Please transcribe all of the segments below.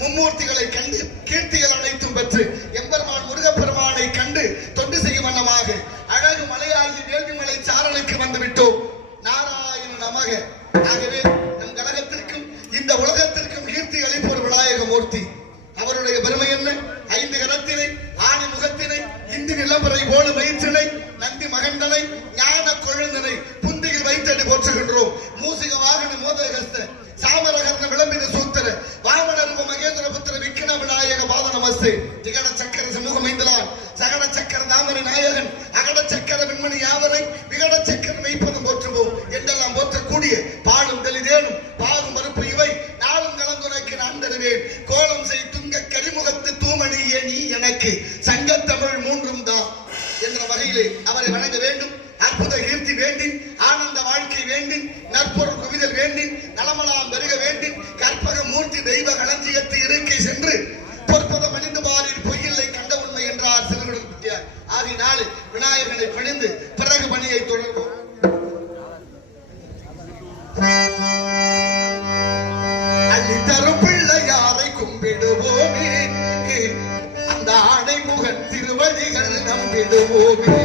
மும்மூர்த்திகளை கண்டு கீர்த்திகள் அனைத்தும் பெற்று எம்பெருமான் முருகப்பெருமானை கண்டு தொண்டு செய்யும் வண்ணமாக அழகு மலையாகி வேள்விமலை சாரலுக்கு வந்துவிட்டோம். நாராயண நமக. ஆகவே நம் கழகத்திற்கும் இந்த உலகத்திற்கும் கீர்த்தி அளிப்போர் விநாயக மூர்த்தி. அவருடைய பெருமை என்ன? 5 கரத்தினை, ஆணி முகத்தினை, இந்தி நிலம்பரை போடு வயிற்றினை, நந்தி மகண்டனை, ஞான கொழுந்தனை புந்தியில் வைத்தடி போற்றுகின்றோம். மூசிக வாகன மோதகஸ்த சாமரகர்ண விளம்பித சூத்திர வாமனர்வ மகேந்திர புத்திர விக்ன விநாயக பாத நமஸ்தே. திகட சக்கர சமூகம் ஐந்தலான் சகட சக்கர தாமரை நாயகன் அகட சக்கர விண்மணி யாவரை விகட சக்கர மெய்ப்பதம் போற்றுவோம் என்றெல்லாம் போற்றக்கூடிய பாலும் தெளிதேனும் பாகும் மறுப்பு இவை நாளும் கலந்துரைக்கு நான் தருவேன். கோலம் செய் துங்க கரிமுகத்து தூமணியே நீ எனக்கு சங்கத்தமிழ் 3 தான் என்ற வகையிலே அவரை வணங்க வேண்டும். அற்புத கீர்த்தி வேண்டின், ஆனந்த வாழ்க்கை வேண்டின், நற்பொருள் குவிதல் வேண்டின், நலமலாம் பெருக வேண்டின், கற்பக மூர்த்தி தெய்வ களஞ்சியத்து இருக்கை சென்று பொற்பதம் அணிந்து பாரில் பொய்யில்லை கண்ட உண்மை என்றார் சிறுகுடல். ஆகினாலே விநாயகனை பணிந்து பிறகு பணியை தொடர்வோம். அள்ளித்தரும் பிள்ளையாரை கும்பிடுவோமே, அந்த ஆடை முகன் திருவடிகள் நம்பிடுவோமே.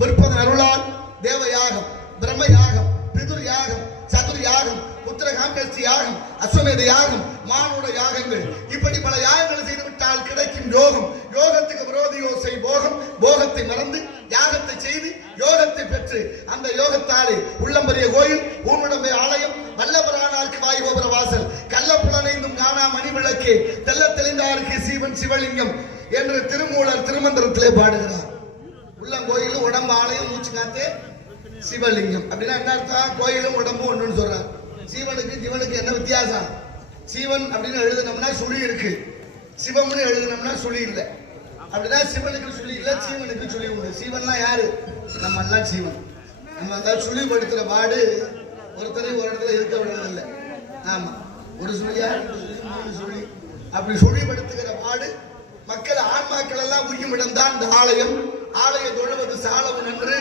விற்பதன் அருளால் தேவ யாகம், பிரம்ம யாகம், பிதுர் யாகம், சதுர் யாகம், புத்திரகாமேஷ்டி யாகம், அஸ்வமேத யாகம், மானுட யாகங்கள், இப்படி பல யாகங்கள் செய்துவிட்டால் கிடைக்கும் யோகம். யோகத்துக்கு விரோதியோ செய் போகம். போகத்தை மறந்து யாகத்தை செய்து யோகத்தை பெற்று அந்த யோகத்தாலே உள்ளம்பரிய கோயில், ஊனுடம்பை ஆலயம், வல்லபரானாருக்கு வாயுகோபுர வாசல், கள்ளப்புலனைந்தும் காணா மணி விளக்கே, தெல்ல தெளிந்தாருக்கு சீவன் சிவலிங்கம் என்று திருமூலர் திருமந்திரத்திலே பாடுகிறார். உள்ளங்கோயில், உடம்பு ஆலயம், மூச்சு காத்தே சிவலிங்கம். அப்படின்னா என்ன அர்த்தம்? கோயிலும் உடம்பும் ஒண்ணுன்னு சொல்றாரு. சீவனுக்கு ஜீவனுக்கு என்ன வித்தியாசம்? சீவன் அப்படின்னு எழுதினோம்னா சுழி இருக்கு, சிவம்னு எழுதினோம்னா சுழி இல்லை. அப்படின்னா சிவனுக்கு சுழி இல்லை, சீவனுக்கு சுழி உண்டு. சீவன்லாம் யாரு? நம்ம எல்லாம் சீவன். நம்ம அதாவது சுழிப்படுத்துற பாடு ஒருத்தரையும் ஒரு இடத்துல இருக்க விடுறதில்லை. ஆமா, ஒரு சுழியா, மூணு சுழி, அப்படி சுழிப்படுத்துகிற பாடு மக்கள் ஆன்மாக்கள் எல்லாம் உய்யும் இடம்தான் இந்த ஆலயம். ஆலய தொழுவது சாலவு நன்று.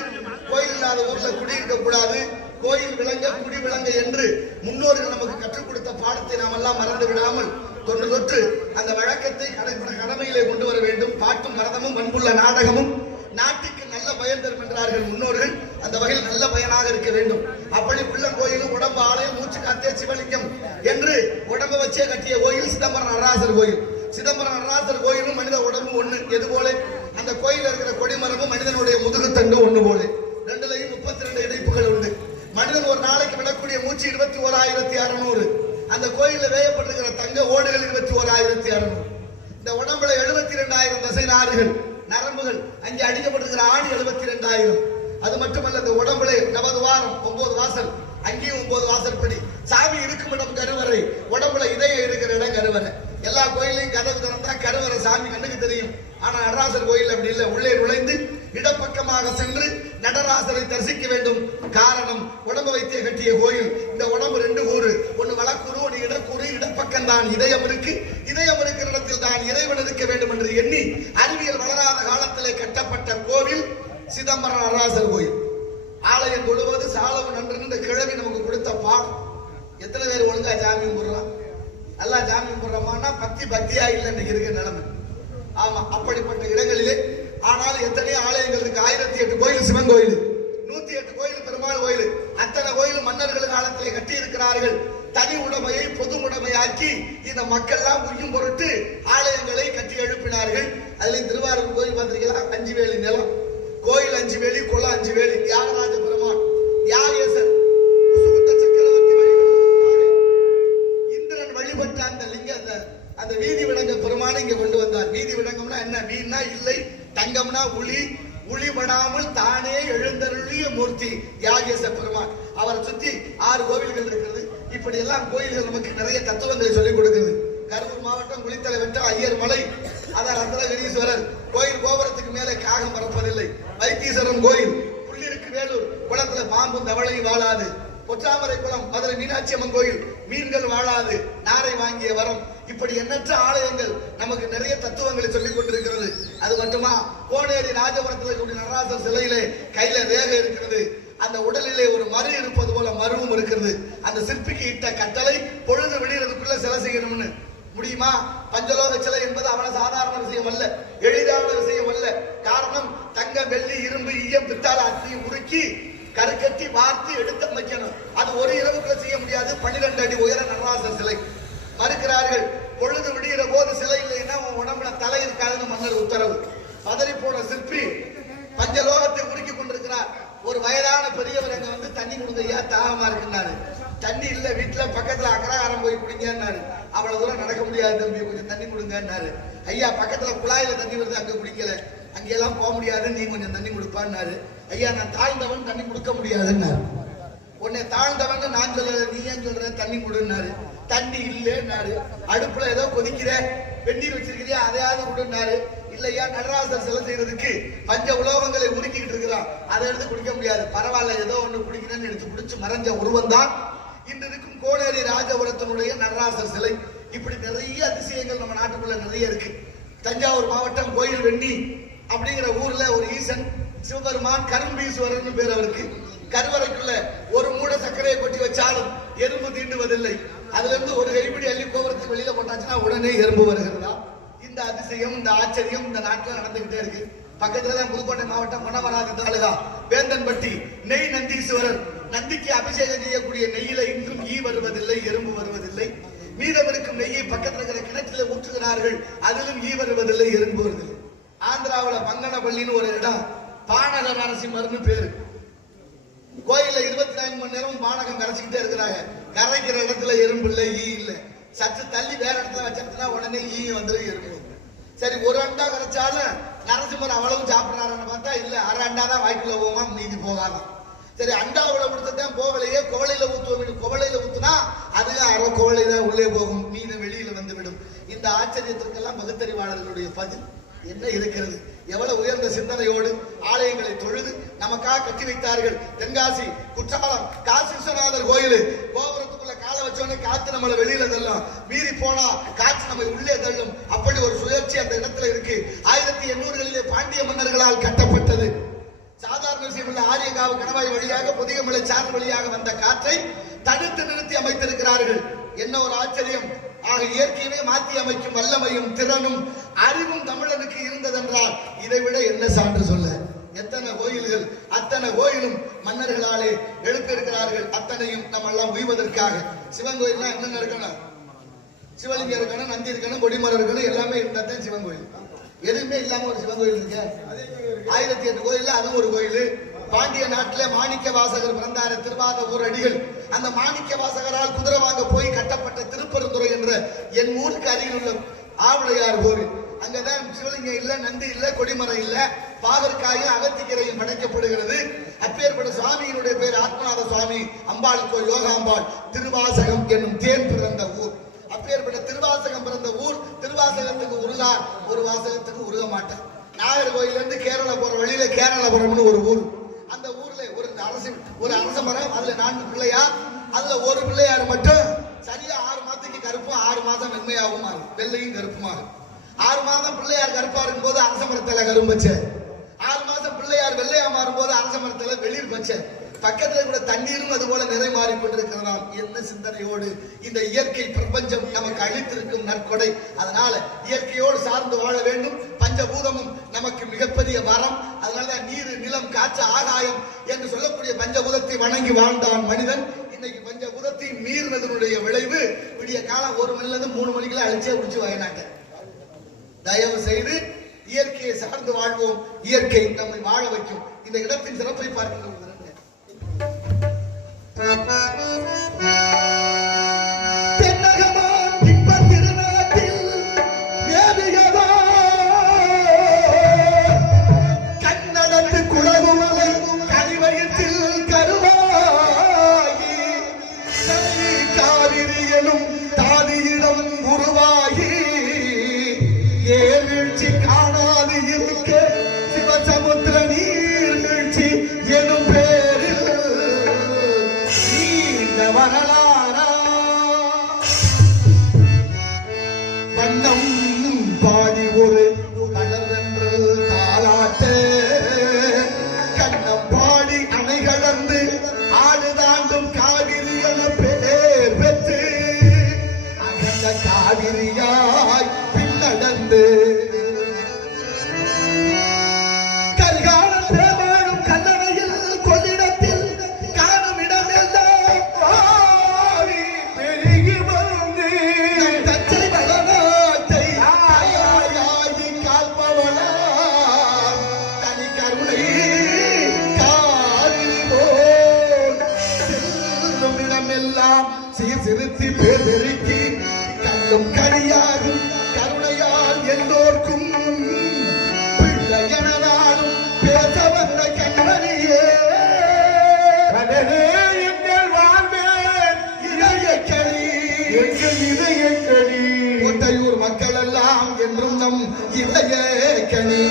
கோயில் இல்லாத ஊர்ல குடியிருக்க கூடாது. கோயில் விளங்க குடி விளங்க என்று முன்னோர்கள் நமக்கு கற்றுக் கொடுத்த பாடத்தை நாம் எல்லாம் மறந்து விடாமல் தொன்று தொற்று அந்த வழக்கத்தை கடமையிலே கொண்டு வர வேண்டும். பாட்டும் மரதமும் பண்புள்ள நாடகமும் நாட்டுக்கு நல்ல பயன் தரும் என்றார்கள் முன்னோர்கள். அந்த வகையில் நல்ல பயனாக இருக்க வேண்டும். அப்படி உள்ள கோயிலும் உடம்பு ஆலயம், மூச்சு காத்தே சிவலிங்கம் என்று உடம்பை வச்சே கட்டிய கோயில் சிதம்பரம் நடராசர் கோயில். சிதம்பரம் நடராசர் கோயிலும் மனித உடம்பு ஒண்ணு. எது போல? அந்த கோயில் இருக்கிற கொடிமரமும் மனிதனுடைய முதுகு தண்டு ஒண்ணு போல. ரெண்டுலையும் 32 இணைப்புகள் உண்டு. மனிதன் ஒரு நாளைக்கு விடக்கூடிய மூச்சு 21,600. அந்த கோயில வேயப்பட்டிருக்கிற தங்க ஓடுகள் 21,600. இந்த உடம்புல 72,000 தசை நாறுகள், நரம்புகள். அங்கே அடிக்கப்பட்டிருக்கிற ஆணி 72,000. அது மட்டுமல்ல, இந்த உடம்புல நவதுவாரம் 9 வாசல், அங்கேயும் 9 வாசற்படி. சாமி இருக்கும் இடம் கருவறை, உடம்புல இதயம் இருக்கிற இடம் கருவறை. எல்லா கோயிலையும் கதவு திறந்தா கருவறை சாமி கண்ணுக்கு தெரியும். ஆனா நடராசர் கோயில் அப்படி இல்லை. உள்ளே நுழைந்து இடப்பக்கமாக சென்று நடராசரை தரிசிக்க வேண்டும். காரணம், உடம்பு வைத்தே கட்டிய கோயில். இந்த உடம்பு 2 கூறு, ஒன்னு வலக்கூறு, ஒன்னு இடக்கூறு. இடப்பக்கம் தான் இதயம் இருக்கு. இதயம் இருக்கிற இடத்தில் தான் இறைவன் இருக்க வேண்டும் என்று எண்ணி அறிவியல் வளராத காலத்திலே கட்டப்பட்ட கோவில் சிதம்பரம் நடராசர் கோயில். ஆலயம் தொழுவது சாலவு நன்று. இந்த கிழவி நமக்கு கொடுத்த பாடம். எத்தனை பேர் ஒழுங்கா ஜாமியம் போடுறான்? நல்லா ஜாமியம் போடுறோமான்னா பக்தியா இல்லை இன்னைக்கு இருக்க நிலைமை. ஆமா, அப்படிப்பட்ட இடங்களிலே ஆனால் எத்தனையோ ஆலயங்கள் இருக்கு. 1008 கோயில் சிவன் கோயில், 108 கோயில் பெருமாள் கோயில். அத்தனை கோயில் மன்னர்கள் காலத்திலே கட்டி இருக்கிறார்கள். தனி உடைமையை பொது உடைமையாக்கி இந்த மக்கள் எல்லாம் உய்யும் பொருட்டு ஆலயங்களை கட்டி எழுப்பினார்கள். அதுல திருவாரூர் கோயில் பார்த்திருக்கலாம், 5 வேலி நிலம். கோயில் 5 வேலி, குளம் 5 வேலி. தியாகராஜ பெருமான், யாகேசன், முசுகுந்த சக்கரவர்த்தி வழிபடுவதற்காக இந்திரன் வழிபட்ட அந்த லிங்க, அந்த வீதி விடங்க பெருமானை இங்க கொண்டு வந்தார். வீதி விடங்கம்னா என்ன? வீணா இல்லை, தங்கம்னா உளி, உளிபடாமல் தானே எழுந்தருளிய மூர்த்தி யாகேச பெருமான். அவரை சுத்தி 6 கோவில்கள் இருக்கிறது. இப்படி எல்லாம் கோயில்கள் நமக்கு நிறைய தத்துவங்களை சொல்லிக் கொடுக்குது. கரூர் மாவட்டம் குளித்தலை வெட்ட ஐயர் மலை, அதான் ரத்னகிரீஸ்வரர் கோயில். கோபுரத்துக்கு மேலே காகம் பறப்பதில்லை. வைத்தீஸ்வரன் கோயில், புள்ளிருக்கு வேலூர், குளத்துல பாம்பும் தவளையும் வாழாது. பொற்றாமரை குளம், மதுரை மீனாட்சி அம்மன் கோயில், மீன்கள் வாழாது, நாரை வாங்கிய வரம். இப்படி எண்ணற்ற ஆலயங்கள் நமக்கு நிறைய தத்துவங்களை சொல்லிக் கொண்டிருக்கிறது. அது மட்டுமா, கோனேரி ராஜபுரத்தில் இருக்கக்கூடிய நடராசர் சிலையிலே கையில ரேகை இருக்கிறது. அந்த உடலிலே ஒரு மறு இருப்பது போல மருவும் இருக்கிறது. அந்த சிற்பிக்கு இட்ட கட்டளை பொழுது விடுறதுக்குள்ள சிலை செய்யணும்னு. முடியுமா? பஞ்சலோக சிலை என்பது அவ்வளவு சாதாரண விஷயம் அல்ல, எளிதான விஷயம் அல்ல. காரணம், தங்க, வெள்ளி, இரும்பு, ஈயம், பித்தாள அத்தனையும் உருக்கி கருக்கட்டி வார்த்து எடுத்து அமைக்கணும். அது ஒரு இரவுக்குள்ள செய்ய முடியாது. 12 அடி உயர நடராசர் சிலை. மறுக்கிறார்கள். பொழுது விடுகிற போது சிலை இல்லைன்னா உடம்புல தலை இருக்காதுன்னு மன்னர் உத்தரவு. பதறி போன சிற்பி பஞ்சலோகத்தை உருக்கி கொண்டிருக்கிறார். ஒரு வயதான பெரியவர் அங்க வந்து தண்ணி கொடுங்கய்யா, தாகமா இருக்குன்னாரு. தண்ணி இல்ல, வீட்டுல பக்கத்துல அக்கராரம் போய் குடிங்கன்னாரு. அவ்வளவு தூரம் நடக்க முடியாது தம்பி, கொஞ்சம் தண்ணி கொடுங்கன்னாரு. ஐயா, பக்கத்துல குழாயில தண்ணி வருது, அங்க குடிக்கல, அங்கெல்லாம் போக முடியாது, நீ கொஞ்சம் தண்ணி கொடுப்பான்னாரு. ஐயா, நான் தாழ்ந்தவன், தண்ணி கொடுக்க முடியாதுன்னாரு. உன்னை தாழ்ந்தவன் நான் சொல்ல, நீ ஏன் சொல்ற, தண்ணி கொடுன்னாரு. தண்ணி இல்லைன்னாரு. அடுப்புல ஏதோ கொதிக்கிற, வெந்நீர் வச்சிருக்கிறியா, அதையாவது கொடுன்னாரு. இல்லையா, நடராசர் சிலை செய்யறதுக்கு பஞ்ச உலோகங்களை உருக்கிட்டு இருக்கிறான், அதை எடுத்து குடிக்க முடியாது. பரவாயில்ல, ஏதோ ஒண்ணு குடிக்கிறேன்னு எடுத்து குடிச்சு மறைஞ்ச உருவம் தான் இன்று இருக்கும் கோனேரி ராஜபுரத்தினுடைய நடராசர் சிலை. இப்படி நிறைய அதிசயங்கள் நம்ம நாட்டுக்குள்ள நிறைய இருக்கு. தஞ்சாவூர் மாவட்டம் கோயில் வெண்ணி அப்படிங்கிற ஊர்ல ஒரு ஈசன் சிவபெருமான் கரும்பீஸ்வரன் பேர் அவருக்கு. கருவறைக்குள்ள ஒரு மூட சர்க்கரையை கொட்டி வச்சாலும் எறும்பு தீண்டுவதில்லை. அதுல இருந்து ஒரு கைப்பிடி அள்ளி கோபுரத்துக்கு வெளியில போட்டாச்சுன்னா உடனே எறும்பு வருகிறதா. இந்த அதிசயம், இந்த ஆச்சரியம் இந்த நாட்டில் நடந்துகிட்டே இருக்கு. பக்கத்துல தான் புதுக்கோட்டை மாவட்டம் பொன்னமராதி தாலுகா வேந்தன்பட்டி நெய் நந்தீஸ்வரர் நந்திக்கு அபிஷேகம் செய்யக்கூடிய நெய்யில இன்றும் ஈ வருவதில்லை, எறும்பு வருவதில்லை. மீதம் இருக்கும் நெய்யை பக்கத்தில் இருக்கிற கிணற்றில ஊற்றுகிறார்கள், அதிலும் ஈ வருவதில்லை, எறும்பு வருவதில்லை. ஆந்திராவுல பங்கனப்பள்ளின்னு ஒரு இடம், பானக நரசிம்மர்னு பேரு. கோயில்ல 24 மணி நேரம் பானகம் கரைச்சிக்கிட்டே இருக்கிறாங்க. கரைக்கிற இடத்துல எறும்பு இல்லை, ஈ இல்லை. சற்று தள்ளி வேற இடத்துல வச்சா உடனே ஈ வந்துடும், எறும்பு. சரி, ஒரு அண்டா கரைச்சாலும் நரசிம்மர் அவ்வளவு சாப்பிடுறாருன்னு பார்த்தா இல்ல, அரை அண்டா தான் வாய்க்குள்ள போமா, மீதி போகாதான். சரி, அண்டாவுல கொடுத்ததான் போகலையே, குவளையில ஊத்துவோம். குவளையில ஊத்துனா அது அரை குவளை தான் உள்ளே போகும், மீது வெளியில வந்து விடும். இந்த ஆச்சரியத்திற்கெல்லாம் பகுத்தறிவாளர்களுடைய பதில் என்ன இருக்கிறது? எவ்வளவு உயர்ந்த சிந்தனையோடு ஆலயங்களை தொழுது நமக்காக கட்டி வைத்தார்கள். தென்காசி குற்றாலம் காசி விஸ்வநாதர் கோயில் கோபுரத்துக்குள்ள கால வச்சோடனே காத்து நம்மளை வெளியில தள்ளும், மீறி போனா காற்று நம்மை உள்ளே தள்ளும். அப்படி ஒரு சுழற்சி அந்த இடத்துல இருக்கு. 1800களிலே பாண்டிய மன்னர்களால் கட்டப்பட்டது. சாதாரண விஷயம் உள்ள ஆரியங்காவு கணவாய் வழியாக புதியமலை சாறு வழியாக வந்த காற்றை தடுத்து நிறுத்தி அமைத்திருக்கிறார்கள். என்ன ஒரு ஆச்சரியம்! ஆக இயற்கையவே மாற்றி அமைக்கும் வல்லமையும் திறனும் அறிவும் தமிழனுக்கு இருந்ததென்றால் இதைவிட என்ன சான்று சொல்ல? எத்தனை கோயில்கள், அத்தனை கோயிலும் மன்னர்களாலே எழுப்பியிருக்கிறார்கள். அத்தனையும் நம்ம எல்லாம் உய்வதற்காக. சிவன் கோயில்னா என்ன இருக்கணும்? சிவலிங்கம் இருக்கணும், நந்தி இருக்கணும், கொடிமரம் இருக்கணும், எல்லாமே இருந்தா தான் சிவன் கோயில். எதுவுமே இல்லாம ஒரு சிவன் கோயில் இருக்கு. 1008 கோயில், அதுவும் ஒரு கோயில். பாண்டிய நாட்டிலே மாணிக்க வாசகர் பிறந்தார, திருவாதூர் அடிகள். அந்த மாணிக்க வாசகரால் குதிரை வாங்க போய் கட்டப்பட்ட திருப்பரந்துறை என்ற என் ஊருக்கு அருகில் உள்ள ஆவுடையார் கோவில். அங்கதான் சிவலிங்கம் இல்ல, நந்தி இல்ல, கொடிமரம் இல்ல, பாகற்காயும் அகத்திக்கரையும் படைக்கப்படுகிறது. அப்பேற்பட்ட சுவாமியினுடைய பேர் ஆத்மநாத சுவாமி. அம்பாளுக்கோ யோகாம்பாள். திருவாசகம் என்னும் தேன் பிறந்த ஊர். அப்பேற்பட்ட திருவாசகம் பிறந்த ஊர். திருவாசகத்துக்கு உருகார், ஒரு வாசகத்துக்கு உருக மாட்டார். நாகர்கோயில இருந்து கேரளா போற வழியில கேரளபுரம்னு ஒரு ஊர். அந்த ஊர்ல ஒரு அரச மரம், அதுல 4 பிள்ளையார். அதுல ஒரு பிள்ளையார் மட்டும் சரியா 6 மாதத்துக்கு கருப்பும் 6 மாதம் வெண்மையாகவும் மாறும், வெள்ளையும் கருப்புமாகும். 6 மாதம் பிள்ளையார் கருப்பா இருக்கும் போது அரச மரத்துல கரும்பச்ச, 6 மாதம் பிள்ளையார் வெள்ளையா மாறும் போது அரச மரத்துல வெளிர் பச்ச. பக்கத்துல கூட தண்ணீரும் அது போல நிறை மாறிக்கொண்டிருக்கிறதாம். என்ன சிந்தனையோடு இந்த இயற்கை பிரபஞ்சம் நமக்கு அளித்திருக்கும் நற்கொடை. அதனால இயற்கையோடு சார்ந்து வாழ வேண்டும். பஞ்சபூதமும் நமக்கு மிகப்பெரிய வரம். அதனாலதான் நீர், நிலம், காற்று, ஆகாயம் என்று சொல்லக்கூடிய பஞ்சபூதத்தை வணங்கி வாழ்ந்தான் மனிதன். இன்னைக்கு பஞ்சபூதத்தை மீறினதனுடைய விளைவு விடிய காலம் 1 மணில இருந்து 3 மணிக்குள்ள அழிச்சே குடிச்சு வயநாட்டை. தயவு செய்து இயற்கையை சார்ந்து வாழ்வோம். இயற்கை நம்மை வாழ வைக்கும். இந்த இடத்தின் சிறப்பை பார்க்கின்ற தென்னகமான் இன்ப திருநாட்டில் வேதியதோ கண்ணடத்து குளகுமலை கனிவயத்தில் கருவாகி காவிரியனும் தாதியிடம் உருவாகி ஏழ்வீழ்ச்சி காணாது இருக்க சிவசமுத்திர நீர்வீழ்ச்சி எனும் பேரில் வரலாறா வண்ணம் பாடி ஒரு வளர்ந்து தாளாட்ட கண்ணம் பாடி அணை கடந்து ஆடு தாண்டும் காவிரி என பேர் பெற்று அகந்த காவிரியாய் பின்னடந்து சீர்திருத்தி பேர் பெருக்கி கண்ணும் கனியாகும் கருணையால் எல்லோர்க்கும் பிள்ளையனாலும் பேச வந்த கண்மணியே எங்கள் வாழ்வேன் இதயக்கணி, எங்கள் இதயக்கணி. கோட்டையூர் மக்கள் எல்லாம் என்றும் நம் இதயக்கணி.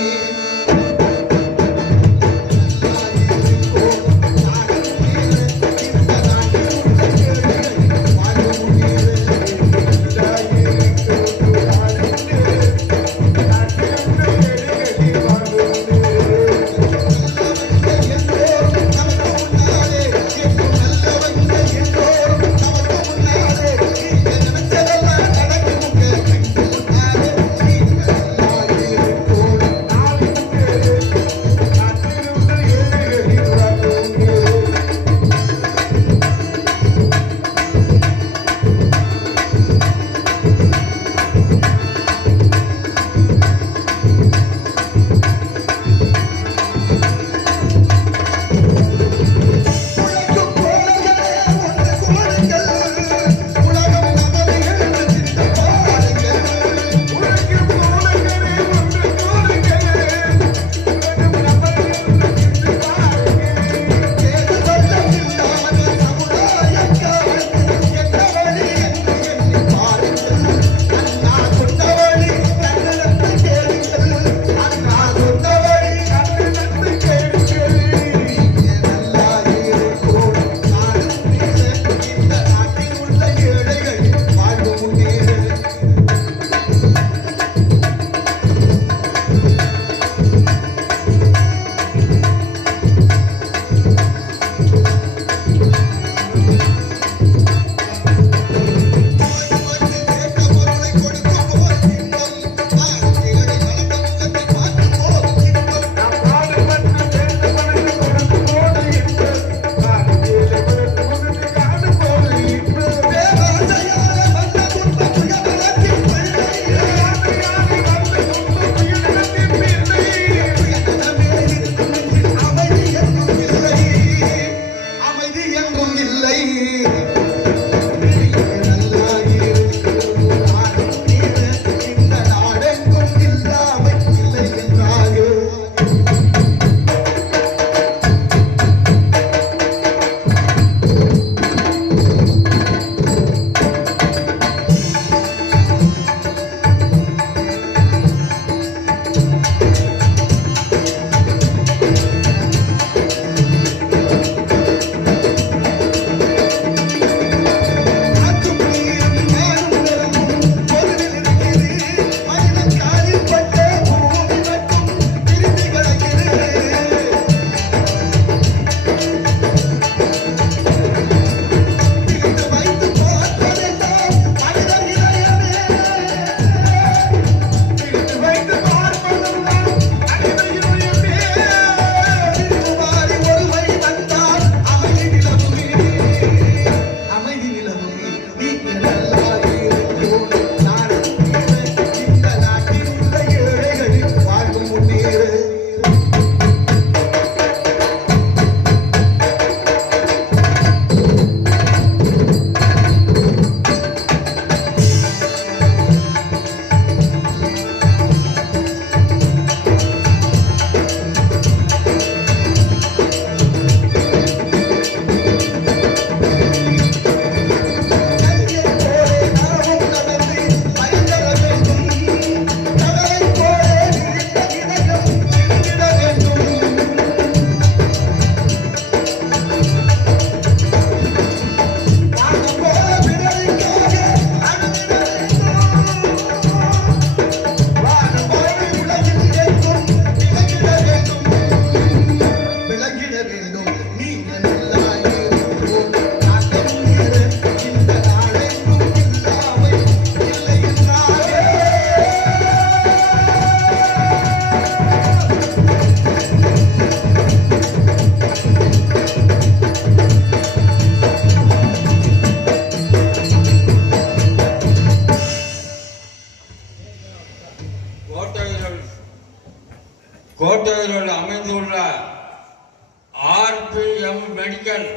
ஆர்பிஎம் மெடிக்கல்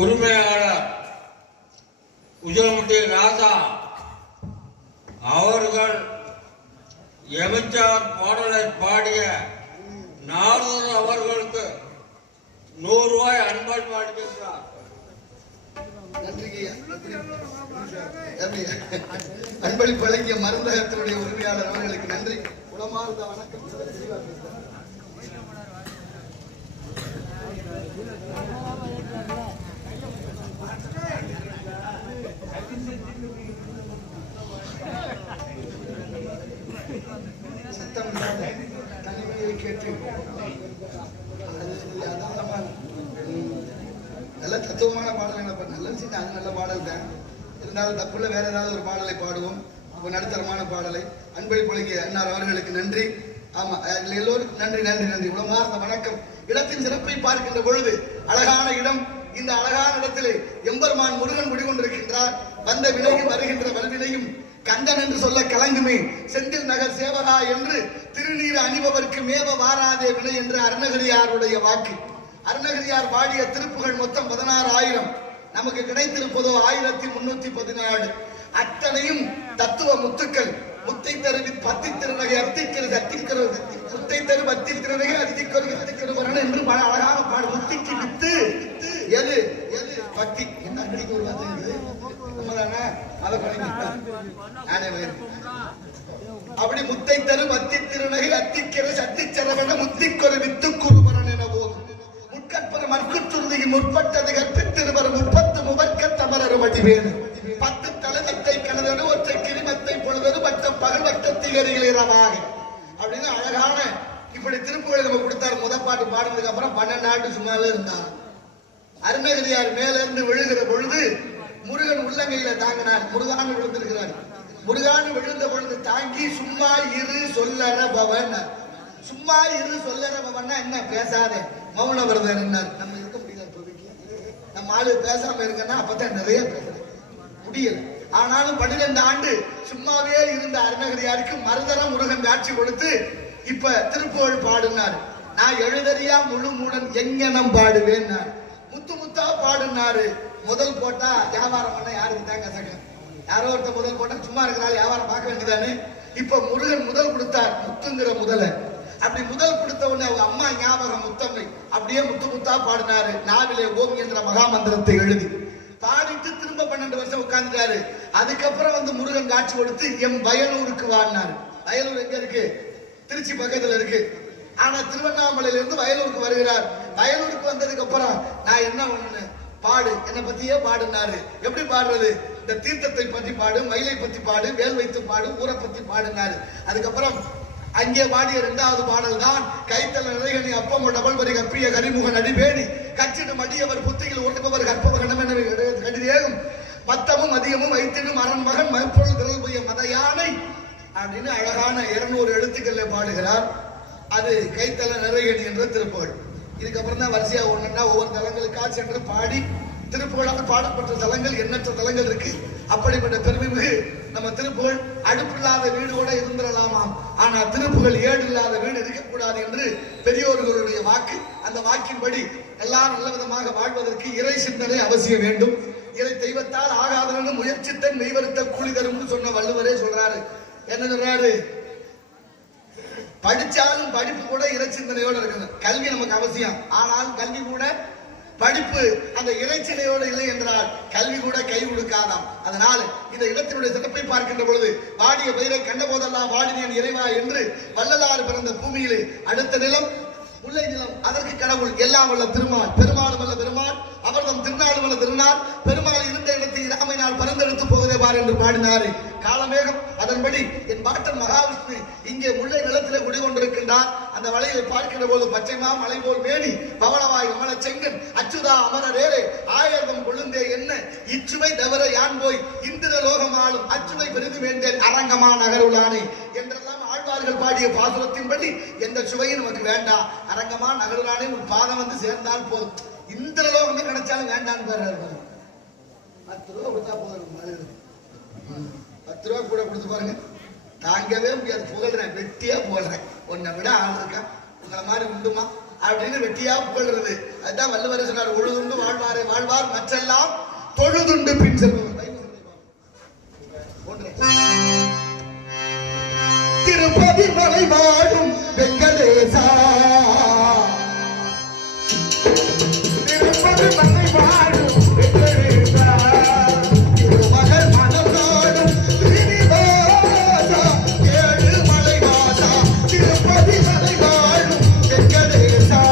உரிமையாளர் உஜமுட்டி ராசா அவர்கள் எமிச்சார் பாடலை பாடிய நாரதர் அவர்களுக்கு 100 ரூபாய் அன்பால் பாடுகின்றார். அன்பளிப்பு வழங்கிய மருந்தகத்தினுடைய உரிமையாளர் அவர்களுக்கு நன்றி. உளமார்ந்த வணக்கம். சத்தம் தனிமையை கேட்டு நல்ல தத்துவமான பாடல்கள் நல்ல விஷயம். அது நல்ல பாடல் தான். இருந்தாலும் தப்புள்ள வேற ஏதாவது ஒரு பாடலை பாடுவோம். அப்போ நடுத்தரமான பாடலை அன்பளிப்பு வழங்கிய அன்னார் அவர்களுக்கு நன்றி. ஆமா, எல்லோருக்கும் நன்றி நன்றி நன்றி. உளமார்ந்த வணக்கம். இடத்தின் சிறப்பை பார்க்கின்ற பொழுது அழகான இடம். இந்த அழகான இடத்திலே எம்பெருமான் முருகன் குடிகொண்டிருக்கின்றார். வந்த வினையும் வருகின்ற வல்வினையும் கந்தன் என்று சொல்ல கலங்குமே. செந்தில் நகர் சேவகா என்று திருநீர் அணிபவர்க்கு மேவ வாராதே வினை என்று அருணகிரியாருடைய வாக்கு. அருணகிரியார் பாடிய திருப்புகள் மொத்தம் 16,000. நமக்கு கிடைத்திருப்பதோ 1314. அத்தனையும் தத்துவ முத்துக்கள். முத்தை தருவி பத்தி திருநகை அத்திக்கிறது அத்திக்கிறது முத்தை தரு பத்தி திருநகை அத்திக்கிறது அத்திக்கிறவரன் என்று அழகாக பாடு. முத்திக்கு வித்து எது எது பக்தி. என்ன அப்படி முத்தை தரு பத்தி திருநகை அத்திக்கிற சத்தி சரவண முத்திக்கொரு வித்து குருபரன் என போதும். முற்கற்பர மற்குச்சுருதியின் முற்பட்டது கற்பித்திருவர் 30 முவர்க்க தமரரு வடிவேறு 10 தலகத்தை கணதடு ஒற்றை கிரிமத்தை பொழுதொரு வட்டம் பகல் வட்டத்தில் எறிகிறவாக அப்படின்னு அழகான இப்படி திருப்புகளை நம்ம கொடுத்தார். முதப்பாட்டு பாடுனதுக்கு அப்புறம் 12 ஆண்டு சும்மாவே இருந்தார். அருணகிரியார் மேல இருந்து விழுகிற பொழுது முருகன் உள்ளங்கையில தாங்கினார். முருகான் விழுந்திருக்கிறார். முருகான் விழுந்த பொழுது தாங்கி சும்மா இரு சொல்லற பவன். சும்மா இரு சொல்லற பவன்னா என்ன? பேசாதே மௌன விரதம் என்னார். நம்ம இருக்க முடியாது. நம்ம ஆளு பேசாம இருக்கன்னா அப்பதான் நிறைய பேசுறேன் முடியல. ஆனாலும் 12 ஆண்டு சும்மாவே இருந்த அருணகிரியாருக்கு மருதர முருகன் காட்சி கொடுத்து இப்ப திருப்புகழ் பாடுனார். நான் எழுதறியா முழு மூடன் எங்கனம் பாடுவேன். முத்து முத்தா பாடுனாரு. முதல் போட்டா வியாபாரம் பண்ண யாருக்கு தான் கசக்க. யாரோ ஒருத்த முதல் போட்டா சும்மா இருக்கிறாள் வியாபாரம் பார்க்க வேண்டியதானே. இப்ப முருகன் முதல் கொடுத்தார். முத்துங்கிற முதல அப்படி முதல் கொடுத்த உடனே அவங்க அம்மா ஞாபகம் முத்தம்மை அப்படியே முத்து முத்தா பாடினாரு. நாவிலே ஓம் என்ற மகாமந்திரத்தை எழுதி பாடிட்டு திரும்ப 12 வருஷம் உட்கார்ந்துட்டாரு. அதுக்கப்புறம் வந்து முருகன் காட்சி கொடுத்து எம் வயலூருக்கு வாடினாரு. வயலூர் எங்க இருக்கு? திருச்சி பக்கத்துல இருக்கு. ஆனா திருவண்ணாமலையில இருந்து வயலூருக்கு வருகிறார். வயலூருக்கு வந்ததுக்கு அப்புறம் நான் என்ன பண்ணு பாடு, என்னை பத்தியே பாடுனாரு. எப்படி பாடுறது? இந்த தீர்த்தத்தை பற்றி பாடு, மயிலை பத்தி பாடு, வேல் வைத்து பாடு, ஊரை பத்தி பாடுனாரு. அதுக்கப்புறம் அங்கே பாடிய 2வது பாடல் தான் கைத்தல நிறைகனி அப்பமோ டபல் வரி கப்பிய கரிமுகன் அடிபேணி கச்சிடும் அடியவர் புத்தியில் உழைப்பவர் கற்பவகனம் என கடிதேகும் மத்தமும் அதிகமும் வைத்திடும் அரண் மகன் மறுப்பொருள் திரள் புய மத யானை அப்படின்னு அழகான 200 எழுத்துக்களை பாடுகிறார். அது கைத்தல நிறைகனி என்ற திருப்புகழ். இதுக்கப்புறம் தான் வரிசையா ஒண்ணுன்னா ஒவ்வொரு தலங்களுக்கா சென்று பாடி திருப்புகழாக பாடப்பட்ட தலங்கள் எண்ணற்ற தலங்கள் இருக்கு. அப்படிப்பட்ட பெருமைமிகு நம்ம திருப்புகழ். அடுப்பில்லாத வீடு கூட இருந்திடலாமாம். ஆனா திருப்புகழ் ஏடு இல்லாத வீடு இருக்கக்கூடாது என்று பெரியோர்களுடைய வாக்கு. அந்த வாக்கின்படி எல்லாம் நல்ல விதமாக வாழ்வதற்கு இறை சிந்தனை அவசியம் வேண்டும். இறை தெய்வத்தால் ஆகாதவனு முயற்சித்தன் மெய்வருத்த கூலி தரும் சொன்ன வள்ளுவரே சொல்றாரு. என்ன சொல்றாரு? படிச்சாலும் படிப்பு கூட இறை சிந்தனையோடு இருக்கணும். கல்வி நமக்கு அவசியம். ஆனால் கல்வி கூட படிப்பு அந்த இறைச்சினையோடு இல்லை என்றால் கல்வி கூட கை கொடுக்காதாம். அதனால் இந்த இடத்தினுடைய சிறப்பை பார்க்கின்ற பொழுது வாடிய பயிரை கண்ட போதெல்லாம் வாடினேன் இறைவா என்று வள்ளலாறு பிறந்த பூமியிலே அடுத்த நிலம் முல்லை நிலம். அதற்கு கடவுள் எல்லாம் வல்ல திருமால், பெருமாளும் வல்ல பெருமாள், அவர்தம் திருநாளும் வல்ல திருநாள், பெருமாள் இருந்த இடத்தை இராமையினால் பறந்தெடுத்து போவதே பார் என்று பாடினாரு. காலமேகம் அதன்படி என் பாட்டன் மகாவிஷ்ணு இங்கே முல்லை நிலத்திலே குடிகொண்டிருக்கின்றார். அந்த வலையை பார்க்கின்ற போது பச்சைமா மலை போல் மேனி பவளவாய் அமல செங்கன் அச்சுதா அமரரேரே ஆயிரம் கொழுந்தே என்ன இச்சுவை தவிர யான் போய் இந்திர லோகமாலும் அச்சுவை பெரிது வேண்டேன் அரங்கமா நகருளானே என்றெல்லாம் ஆழ்வார்கள் பாடிய பாசுரத்தின்படி எந்த சுவையும் நமக்கு வேண்டாம். அரங்கமா நகருளானே உன் பாதம் வந்து சேர்ந்தால் போதும். இந்திர லோகமே கிடைச்சாலும் வேண்டான்னு பேர் 10 ரூபா கொடுத்தா போதும். 10 ரூபா கூட கொடுத்து பாருங்க, தாங்கவே முடியாது. புகழ்றேன், வெட்டியா புகழ்றேன். உன்னை விட ஆள் இருக்கா? உங்களை மாதிரி உண்டுமா? அப்படின்னு வெட்டியா புகழ்றது. அதுதான் வள்ளுவர் சொன்னார், உழுதுண்டு வாழ்வாரே வாழ்வார் மற்றெல்லாம் தொழுதுண்டு பின் செல்வர். திருப்பதி மலை வாழும் வெங்கடேசா, திருப்பதி மலை வாழும் வெங்கடேசா, திருமகள் மனம் நாடும் ஸ்ரீனிவாசா, ஏழு மலை வாசா, திருப்பதி மலை வாழும் வெங்கடேசா.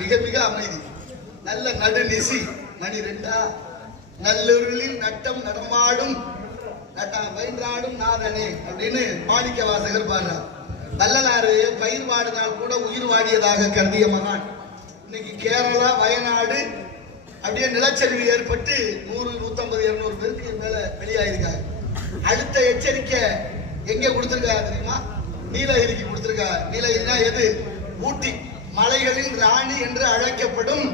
மிக மிக அமைதி, நல்ல நடுநிசி மணி 2 நல்லுருளில் நட்டம் நடமாடும் பயின்றாடும் நாதனே அப்படின்னு மாணிக்க வாசகர் பாடுறார். வள்ளலாறு பயிர் வாடினால் கூட உயிர் வாடியதாக கருதிய மகான். இன்னைக்கு கேரளா வயநாடு அப்படியே நிலச்சரிவு ஏற்பட்டு 100, 150, 200 பேருக்கு மேல வெளியாயிருக்காங்க. அடுத்த எச்சரிக்கை எங்க கொடுத்திருக்காங்க தெரியுமா? நீலகிரிக்கு கொடுத்திருக்காங்க. நீலகிரினா எது? ஊட்டி. மலைகளில் ராணி என்று அழைக்கப்படும்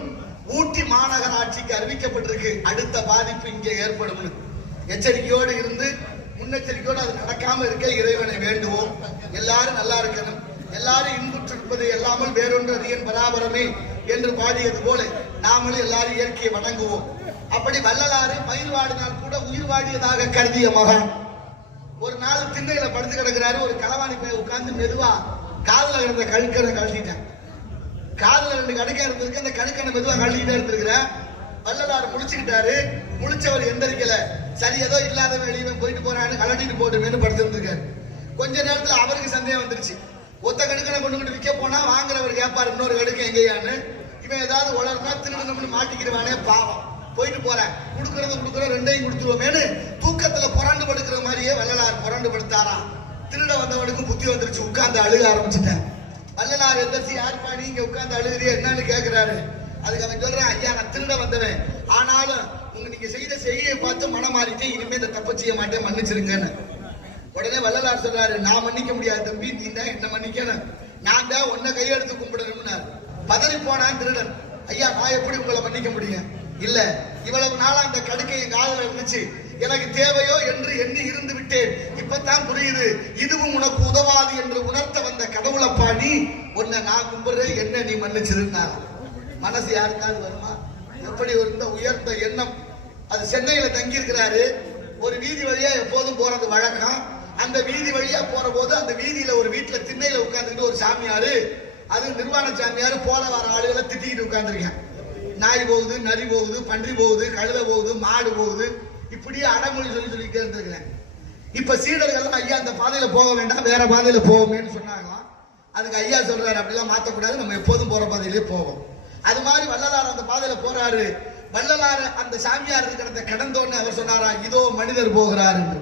ஊட்டி மாநகராட்சிக்கு அறிவிக்கப்பட்டிருக்கு அடுத்த பாதிப்பு இங்கே ஏற்படும். எச்சரிக்கையோடு இருந்து முன்னெச்சரிக்கையோடு அது நடக்காம இருக்க இறைவனை வேண்டுவோம். எல்லாரும் நல்லா இருக்கணும். எல்லாரும் இன்புற்றிருப்பது எல்லாமல் வேறொன்று அதிகன் பராபரமே என்று பாடியது போல நாமளும் எல்லாரும் இயற்கையை வணங்குவோம். அப்படி வள்ளலாறு பயிர் வாடினால் கூட உயிர் வாடியதாக கருதிய மகான். ஒரு நாள் திண்ணையில படுத்து கிடக்கிறாரு. ஒரு களவாணி போய் உட்கார்ந்து மெதுவா காதுல இருந்த கழுக்கனை கழட்டிட்டேன். காதுல 2 கடுக்கன் இருந்திருக்கு. அந்த கடுக்கனை மெதுவா கழட்டிட்டே இருந்திருக்கிறேன். வள்ளலார் முழிச்சுக்கிட்டாரு. முழிச்சவர் எந்திரிக்கல. சரி ஏதோ இல்லாத வெளியவன் போயிட்டு போறான்னு கலட்டிட்டு போட்டுமேனு படுத்திருந்திருக்காரு. கொஞ்ச நேரத்துல அவருக்கு சந்தேகம் வந்துருச்சு. ஒத்த கடுக்கனை கொண்டு விற்க போனா வாங்குறவர் கேட்பாரு இன்னொரு கடுக்க எங்கேயான்னு. இவன் ஏதாவது உளர்னா திருடணும்னு மாட்டிக்கிறவானே பாவம். போயிட்டு போறேன் கொடுக்கறது ரெண்டையும் கொடுத்துருவோமேனு தூக்கத்துல புரண்டு படுக்கிற மாதிரியே வள்ளலார் புரண்டு படுத்தாராம். திருட வந்தவனுக்கு புத்தி வந்துருச்சு. உட்கார்ந்து அழுக ஆரம்பிச்சுட்டேன். வள்ளலார் எந்திரிச்சு யாருப்பா நீங்க உட்கார்ந்து அழுகிறிய என்னன்னு கேட்கிறாரு. அதுக்கு அவன் சொல்றேன், ஐயா நான் திருட வந்தவன், ஆனாலும் நீங்க செய்த செய்தியை பார்த்து மனம் மாறிட்டேன், இனிமே இந்த தப்பு செய்ய மாட்டேன், மன்னிச்சிருங்கன்னு. உடனே வள்ளலார் சொல்றாரு, நான் மன்னிக்க முடியாது தம்பி, நீ தான் என்ன மன்னிக்கணும், நான் தான் உன்னை கையெடுத்து கும்பிடணும்னாரு. பதறி போனான் திருடன். ஐயா நான் எப்படி உங்களை மன்னிக்க முடியும்? இல்ல இவ்வளவு நாளா அந்த கடுக்கை என் காதுல இருந்துச்சு, எனக்கு தேவையோ என்று எண்ணி இருந்து விட்டேன். இப்பதான் புரியுது, இதுவும் உனக்கு உதவாது என்று உணர்த்த வந்த கடவுளப்பா நீ, உன்னை நான் கும்பிடுறேன், என்ன நீ மன்னிச்சிருந்தாரா? மனசு யாருக்காவது வருமா? எப்படி ஒரு உயர்ந்த எண்ணம். அது சென்னையில தங்கி இருக்கிறாரு. ஒரு வீதி வழியா எப்போதும் போறது வழக்கம். அந்த வீதி வழியா போற போது அந்த வீதியில ஒரு வீட்டுல திண்ணையில உட்கார்ந்துட்டு ஒரு சாமியாரு, அது நிர்வாண சாமியாரு, போற வர ஆளுகளை திட்டிக்கிட்டு உட்கார்ந்துருக்கேன். நாய் போகுது, நரி போகுது, பன்றி போகுது, கழுதை போகுது, மாடு போகுது, இப்படியே அடமொழி சொல்லி கேட்டுருக்கிறேன். இப்ப சீடர்கள் ஐயா அந்த பாதையில போக வேண்டாம், வேற பாதையில போவோமேன்னு சொன்னாங்களாம். அதுக்கு ஐயா சொல்றாரு, அப்படிலாம் மாத்தக்கூடாது, நம்ம எப்போதும் போற பாதையிலே போவோம். அது மாதிரி வள்ளலார் அந்த பாதையில போறாரு. வள்ளலார் அந்த சாமியார் இருக்கிறத கடந்தோன்னு அவர் சொன்னாரா, இதோ மனிதர் போகிறார் என்று.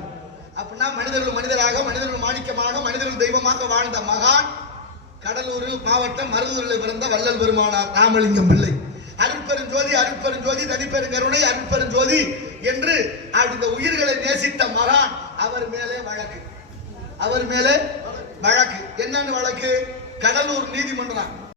அப்படின்னா மனிதர்கள் மனிதராக, மனிதர்கள் மாணிக்கமாக, மனிதர்கள் தெய்வமாக வாழ்ந்த மகான் கடலூர் மாவட்டம் மருதூரில் பிறந்த வள்ளல் பெருமானார் ராமலிங்கம் பிள்ளை. அருட்பெருஞ்சோதி, அருட்பெருஞ்சோதி, தனிப்பெருங்கருணை, அருட்பெருஞ்சோதி என்று இந்த உயிர்களை நேசித்த மகான். அவர் மேலே வழக்கு, அவர் மேலே வழக்கு. என்னன்னு வழக்கு? கடலூர் நீதிமன்றம்